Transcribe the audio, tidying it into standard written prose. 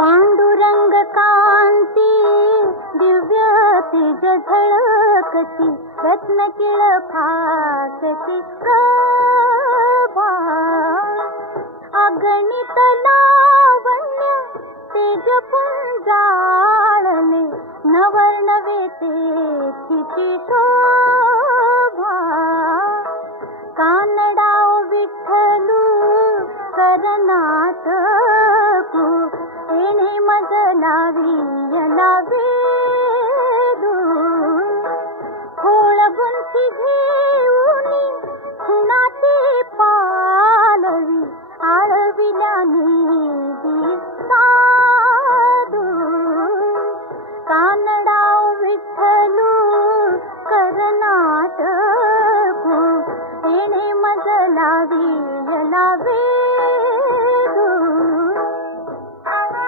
पांडुरंग कांती दिव्य तेज झळकती, रत्न किळ फाकती प्रभा. अगणित लावण्य तेज पुंजाळले, नवर्णवे तेथीची शोभा. कानडाव विठ्ठलू करनाटकू, येणे मज लावी